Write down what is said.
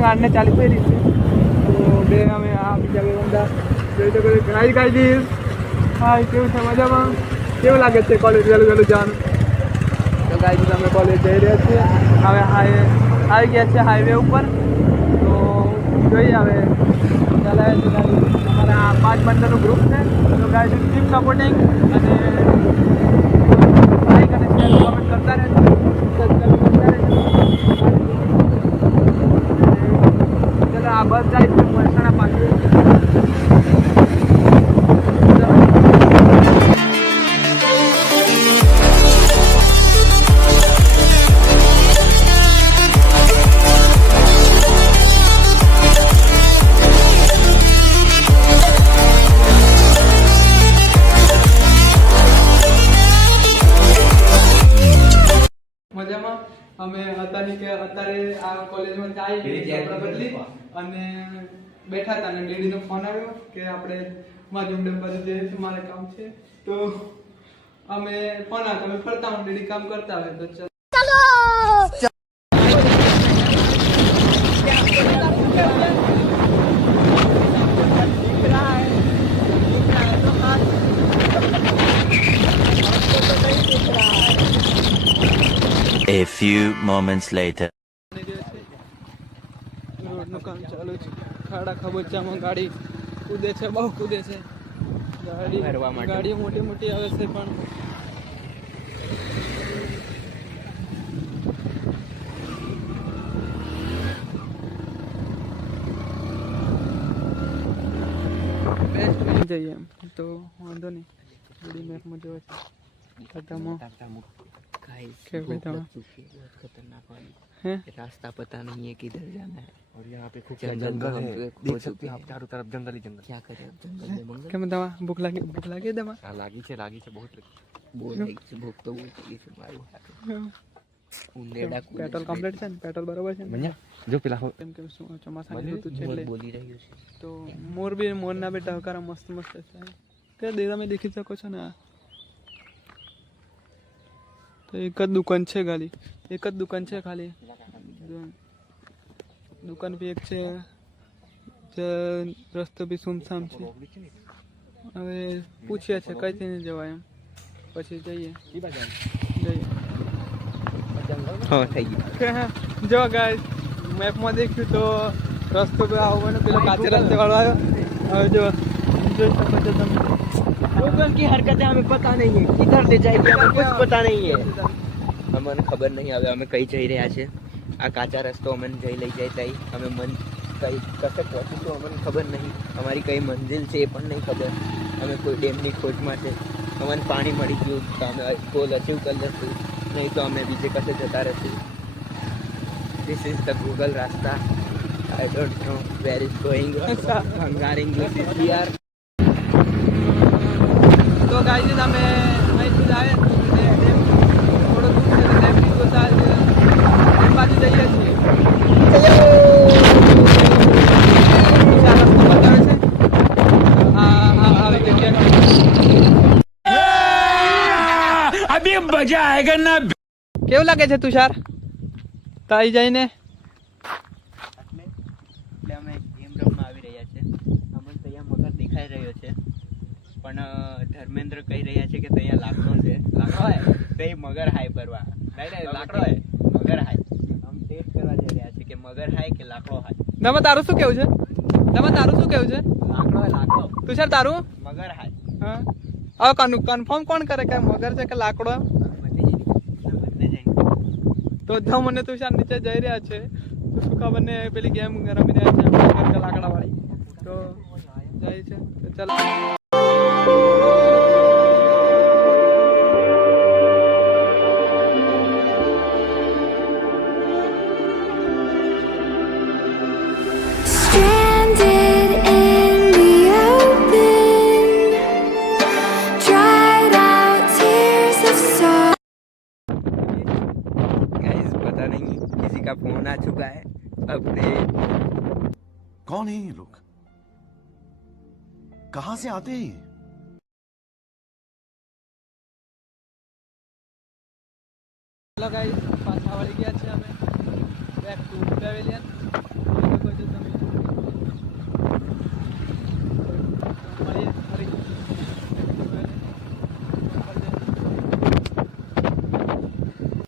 Charging આડને ચાલી થઈ છે. તો બે અમે આ બીજા બે બંદા જોઈ તો ઘણા ગાઈ ગાઈ દઈશ હા કેવું છે? મજામાં? કેવું લાગે છે કોલેજ વહેલું વહેલું જવાનું? તો ગાઈ અમે કોલેજ જઈ રહ્યા છીએ. હવે હાઈવે આવી ગયા છે હાઈવે ઉપર. તો જોઈએ હવે. ગાડી અમારા પાંચ બંદાનું ગ્રુપ છે. તો ગાડી ટીમ સપોર્ટિંગ અને અમે અત્યારની કે અત્યારે આ કોલેજમાં ચાય બદલી. અને બેઠા હતા અને ડેડીનો ફોન આવ્યો કે આપણે માજુમડેમ ડબ્બા જઈએ મારે કામ છે. તો અમે ફોન આવ્યો તમે ફરતા હું ડેડી કામ કરતા હોય તો A few moments later. રોડનું કામ ચાલુ છે. ખાડા ખબોચામાં ગાડી કૂદે છે બહુ કૂદે છે. ગાડી ગાડી મોટી મોટી આવે છે પણ. બેસ્ટ જઈએ એમ. તો વાંધો નહીં. ગાડી મેપમાં જોવે છે. બધામાં गाइस क्या भूख बताऊं? लग चुकी है बहुत खतरनाक वाली હે रास्ता पता नहीं है किधर जाना है और यहाँ पे खूब जंगल जंगल में हम है खो देख चुके सकते हो आप हैं। चारों तरफ जंगल ही जंगल क्या करें अब जंगल में मंगल કેમ દવા ભૂખ લાગી ભૂખ લાગી દવા हाँ लागी છે લાગી છે बहुत लगी बोल रही थी भूख तो बहुत लगी थी मारू ઉંદેડા કૂદે પેટ્રોલ છે. કમ્પ્લીટ છે ને પેટ્રોલ બરોબર છે ને મજા જો પેલા હો- કેમ કે શું ચોમાસાની ઋતુ છે મોર એટલે બોલી રહ્યું છે તો મોર બી મોરના બેટા હકારા મસ્ત મસ્ત છે કે દે તમે દેખી શકો છો ને આ તો એક જ દુકાન છે ખાલી એક જ દુકાન છે ખાલી જો- દુકાન બી એક છે જે રસ્તો બી સુમસામ છે હવે પૂછીએ છે કઈથી નહીં જવાય એમ પછી જઈએ જઈએ હા થઈ ગયું જો ગાઈસ મેપમાં દેખ્યું તો રસ્તો બે આવો ને પેલો કાચે રસ્તે વાળો આવ્યો હવે જો જોઈ શકો છો તમે लोगों की हरकतें हमें पता नहीं है किधर ले जाएगी हमें कुछ पता नहीं है અમને ખબર નહીં હવે અમે કઈ જઈ રહ્યા છે આ કાચા રસ્તો અમને જઈ લઈ જાય તઈ અમે મન કઈ કશે પહોંચીશું અમને ખબર નહીં અમારી કઈ મંજિલ છે એ પણ નહીં ખબર અમે કોઈ ડેમની ખોજમાં છે અમને પાણી મળી ગયું તો અમે કોલ અચીવ કરી લઈશું નહીં તો અમે બીજે કશે જતા રહીશું this is the Google રાસ્તા I don't know where is going ભંગાર ઇંગ્લિશ ઇઝ હિયર ગાઈઝ તમે અહીંથી આવે થોડું દૂર છે ડેમની જોતા ડેમ બાજુ જઈએ મજા આયેગા કેવું લાગે છે તુષાર? તાઈ જઈને? અમે ગેમ આવી રહ્યા છે અમને અહીંયા મગર દેખાઈ રહ્યો છે. પણ ધર્મેન્દ્ર કહી રહ્યા છે કે ત્યાં લાકડો છે. લાકડો હોય તો એ મગર હાય પરવા નહીં લાકડો હોય મગર હાય. આમ ટેસ્ટ કરવા જઈ રહ્યા છે કે મગર હાય કે લાકડો હાય? તમે તારું શું કેવું છે? તમે તારું શું કેવું છે? લાકડો હે લાકડો તુષાર તારું? મગર હાય. હા. હવે કન્ફર્મ કોણ કરે કે મગર છે કે લાકડો? તો જો મને તુષાર નીચે જઈ રહ્યા છે તો શું ખબર ને પેલી ગેમ રમી રહ્યા છે લાકડા વાળી તો જાય છે તો ચાલો. पता नहीं किसी का फ़ोन आ चुका है। अपने कौन है ये लोग? कहा से आते हैं हेलो गाइस पाछावाड़ी के अच्छे हमें। Back to pavilion